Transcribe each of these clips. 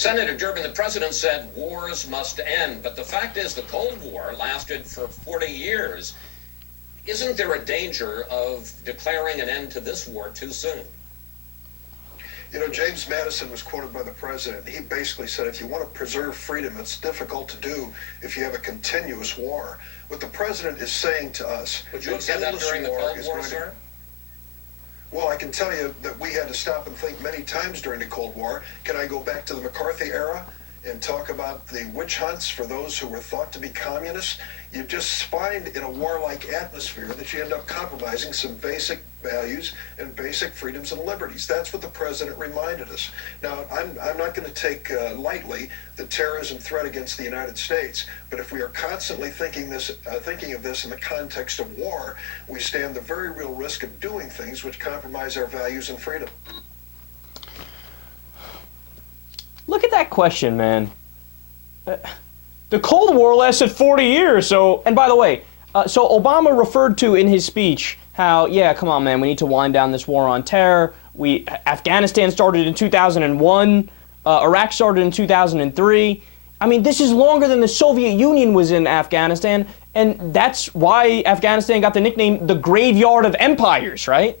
Senator Durbin, the president said wars must end, but the fact is the Cold War lasted for 40 years. Isn't there a danger of declaring an end to this war too soon? You know, James Madison was quoted by the president. He basically said, if you want to preserve freedom, it's difficult to do if you have a continuous war. What the president is saying to us... Would you have said that during the Cold War, sir? Well, I can tell you that we had to stop and think many times during the Cold War. Can I go back to the McCarthy era and talk about the witch hunts for those who were thought to be communists? You just find in a warlike atmosphere that you end up compromising some basic values and basic freedoms and liberties. That's what the president reminded us. Now, I'm not going to take lightly the terrorism threat against the United States, but if we are constantly thinking of this in the context of war, we stand the very real risk of doing things which compromise our values and freedom. Look at that question, man. The Cold War lasted 40 years, so, and by the way, so Obama referred to in his speech how, yeah, come on, man, we need to wind down this war on terror. Afghanistan started in 2001, Iraq started in 2003. I mean, this is longer than the Soviet Union was in Afghanistan, and that's why Afghanistan got the nickname the Graveyard of Empires, right?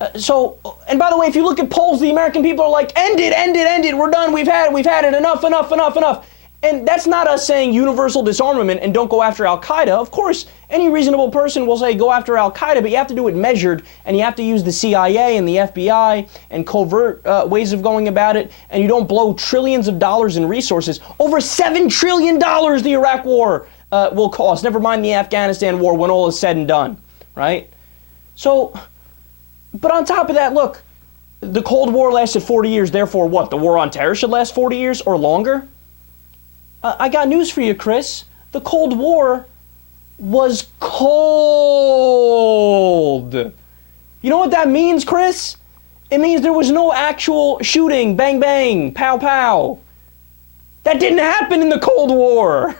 And by the way, if you look at polls, the American people are like, end it, we're done, we've had it, enough. And that's not us saying universal disarmament and don't go after Al-Qaeda. Of course, any reasonable person will say go after Al-Qaeda, but you have to do it measured, and you have to use the CIA and the FBI and covert ways of going about it, and you don't blow trillions of dollars in resources. Over $7 trillion the Iraq war will cost, never mind the Afghanistan war when all is said and done, right? So, but on top of that, look, the Cold War lasted 40 years, therefore what? The war on terror should last 40 years or longer? I got news for you, Chris. The Cold War was cold. You know what that means, Chris? It means there was no actual shooting, bang, bang, pow, pow. That didn't happen in the Cold War.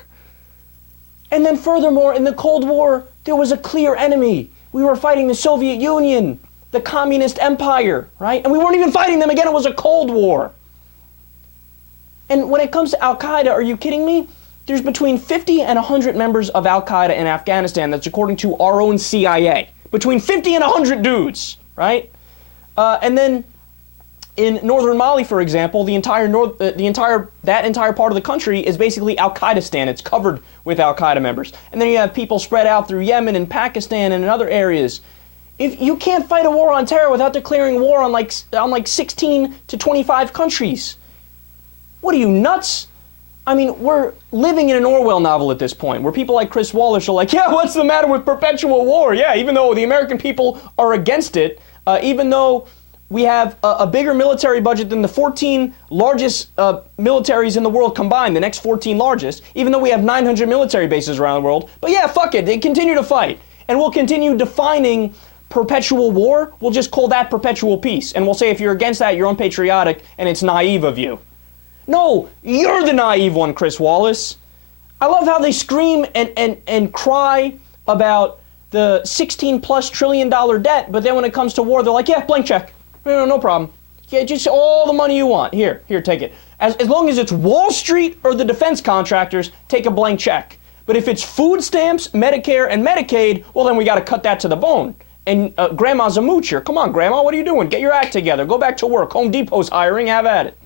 And then furthermore, in the Cold War, there was a clear enemy. We were fighting the Soviet Union, the communist empire, right? And we weren't even fighting them again. It was a Cold War. And when it comes to Al-Qaeda, are you kidding me? There's between 50 and 100 members of Al-Qaeda in Afghanistan. That's according to our own CIA. Between 50 and 100 dudes, right? And then in northern Mali, for example, that entire part of the country is basically Al-Qaedistan. It's covered with Al-Qaeda members. And then you have people spread out through Yemen and Pakistan and in other areas. If you can't fight a war on terror without declaring war on like 16 to 25 countries. What are you, nuts? I mean, we're living in an Orwell novel at this point, where people like Chris Wallace are like, yeah, what's the matter with perpetual war? Yeah, even though the American people are against it, even though we have a bigger military budget than the 14 largest militaries in the world combined, the next 14 largest, even though we have 900 military bases around the world. But yeah, fuck it, they continue to fight. And we'll continue defining perpetual war. We'll just call that perpetual peace. And we'll say if you're against that, you're unpatriotic and it's naive of you. No, you're the naive one, Chris Wallace. I love how they scream and cry about the $16+ trillion debt, but then when it comes to war, they're like, yeah, blank check. No problem. Yeah, just all the money you want. Here, take it. As long as it's Wall Street or the defense contractors, take a blank check. But if it's food stamps, Medicare, and Medicaid, well, then we got to cut that to the bone. And Grandma's a moocher. Come on, Grandma, what are you doing? Get your act together. Go back to work. Home Depot's hiring. Have at it.